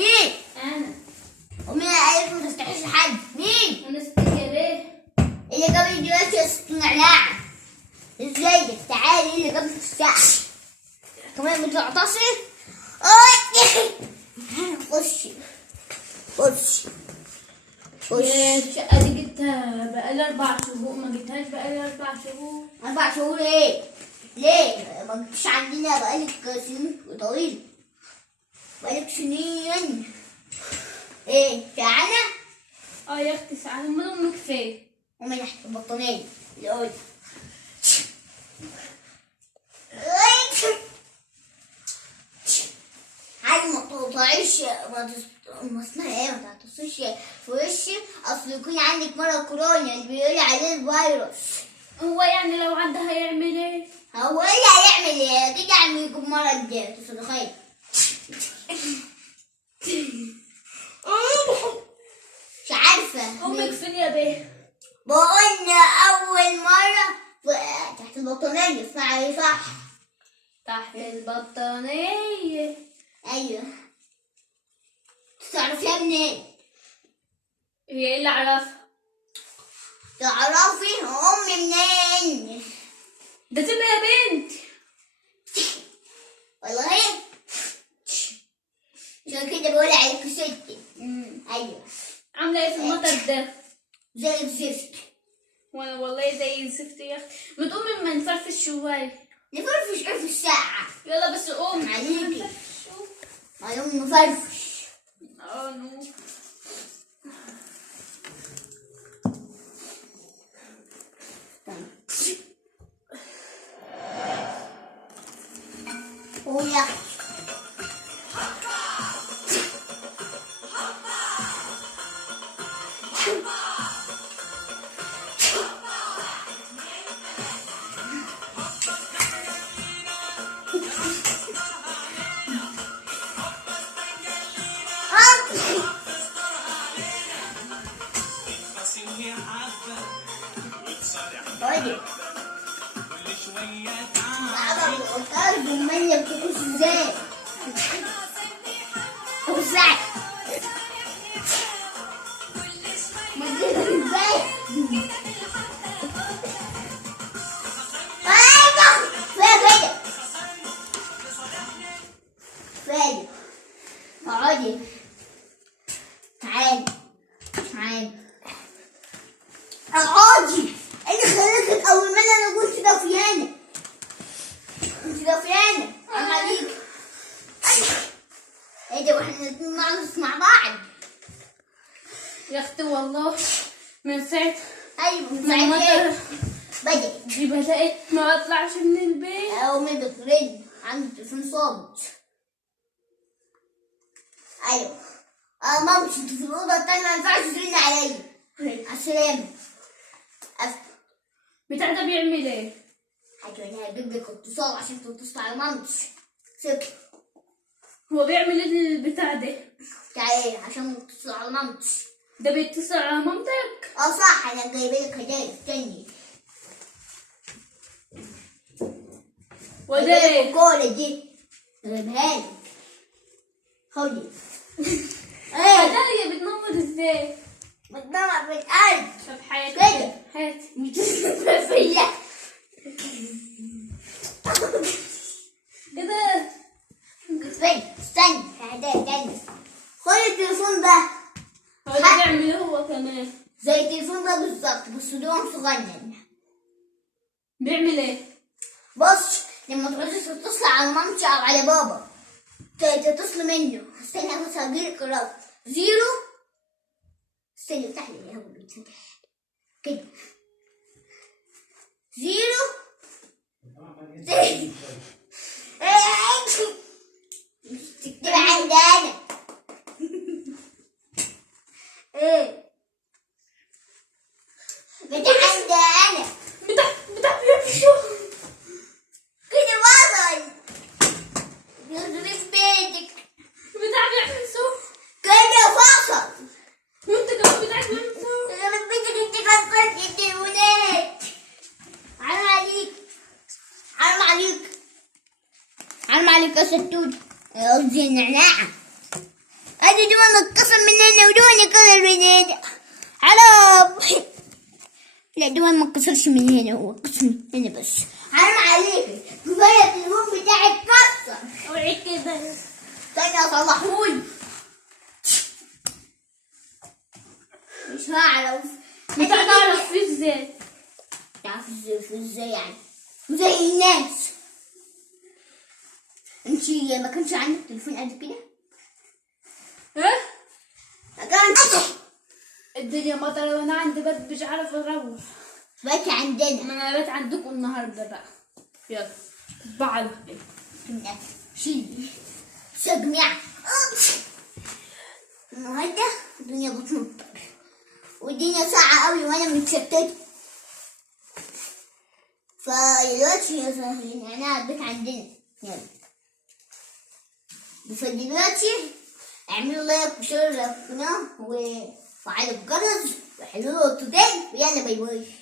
مين؟ انا. ومين قال لك ما تفتحيش لحد؟ مين؟ انا ست يا بيه. اللي جاب لي دلوقتي يا ست نعناع. ازيك؟ تعالي. اللي جاب لك الساعة كمان بتعطسي؟ خشي خشي خشي. الشقة دي جبتها بقالي 4 شهور، ما جبتهاش بقالي 4 شهور. 4 شهور ايه؟ ليه؟ ما جبتش عندنا بقالك سنين طويلة. بقالك سنين. ايه؟ جعانة؟ يا اختي ساعة من امك فين؟ قومي تحت البطانية. يقعدي. عادي ما تقطعيش، ما اسمها ايه، ما تعطسيش في وشي، اصل يكون عندك مرض كورونا اللي بيقولي عليه الفيروس. هو يعني لو عدى هيعمل ايه؟ هو ايه اللي هيعمل ايه؟ اكيد عم يجيب مرض ده، تصدقي؟ مش عارفة. امك فين يا بيه؟ بقولنا أول مرة تحت البطانية، اسمعي صح؟ تحت البطانية. أيوه. تعرفيها منين؟ هي ايه اللي اعرفها؟ تعرفي أمي منين؟ ده تبقى يا بنت. والله عشان كده بقول عليك ستي. أيوه. عاملة ايه في المطر ده؟ زي الزفت. وانا والله زي الزفت يا اختي. ما تقومي ما نفرفش شوية. نفرفش ايه في الساعة؟ يلا بس قوم عليكي. ما يوم نفرفش. نو. قوم يا أختي. اقعدي. الأرض المية بتكوش ازاي؟ ازاي؟ ما تجيبها ازاي؟ ايوه كفاية كده. كفاية. اقعدي. تعالي تعالي. اقعدي. اللي خلاك اول ما انا كنت دافيانه. كنت دافيانه. انا عليك. ايه ده واحنا الاتنين نعرف مع بعض؟ يا اختي والله من ساعة ايوه من ما ساعتها المطر بدأت. دي بدأت ما اطلعش من البيت. امي بترن عندي التليفون صامت. ايوه. مامتي انت في الاوضه التانيه ما ينفعش ترن عليا. على السلامه. بتاع ده بيعمل ايه؟ حاجه هجيب لك اتصال عشان تتصل على مامتي. سيبك. هو بيعمل ايه البتاع ده؟ تعالي عشان تتصل على مامتي. ده بيتصل على مامتك؟ صح انا جايبه لك هدايا. استني. وده ايه؟ الكولا دي جايبها لك. خدي. ايه هدايا بتنور ازاي؟ بتنور بالقلب طب حياتي كده. حياتي مش فيا. ايه ده؟ استني هدايا تاني. خد التليفون ده. هو ده بيعمل ايه هو كمان؟ زي التليفون ده بالظبط بس دوم صغنن. بيعمل ايه؟ بص لما تعوزي تتصل على مامتي او على بابا تتصل منه. استني بس هجيلك الرقم. 0. استني افتح لي الاول بيتفتح كده. 0 تكتب عندي انا. ايه بتاع عندي انا. بتاع بيعمل شو؟ كده وصل. يخرب بيتك. بتاع بيعمل شو؟ كده فصل. وانت كمان بتاعك بيعمل شو؟ يخرب بيتك انت كسرت التليفونات. حرام عليك. حرام عليك. حرام عليك يا ستود. قصدي النعناع. ادي تليفون اتكسر مننا ودون كسر من هنا. حرام. لا دول ما اتكسرش من هنا، هو اتكسر من هنا بس. حرام عليكي، كفاية التليفون بتاعي اتكسر. اوعي كده. استني اصلحهولي. مش هعرف. انت هتعرف فيه ازاي؟ تعرف ازاي يعني؟ زي الناس. انتي ما كانش عندك تليفون قد كده؟ ايه؟ ما كانش. الدنيا مطر وانا عندي بيت مش عارف اروح. بقيت عندنا. ما انا بيت عندكم النهارده بقى. يلا بعد كنا شيلي سجمع. النهارده الدنيا بتمطر والدنيا ساقعة قوي وانا متشتتة. فدلوقتي يا سهلين انا البيت عندنا. يلا فدلوقتي اعملوا لايك وشير للقناة وفعلوا الجرس وحلوا له التوتين ويلا باي باي.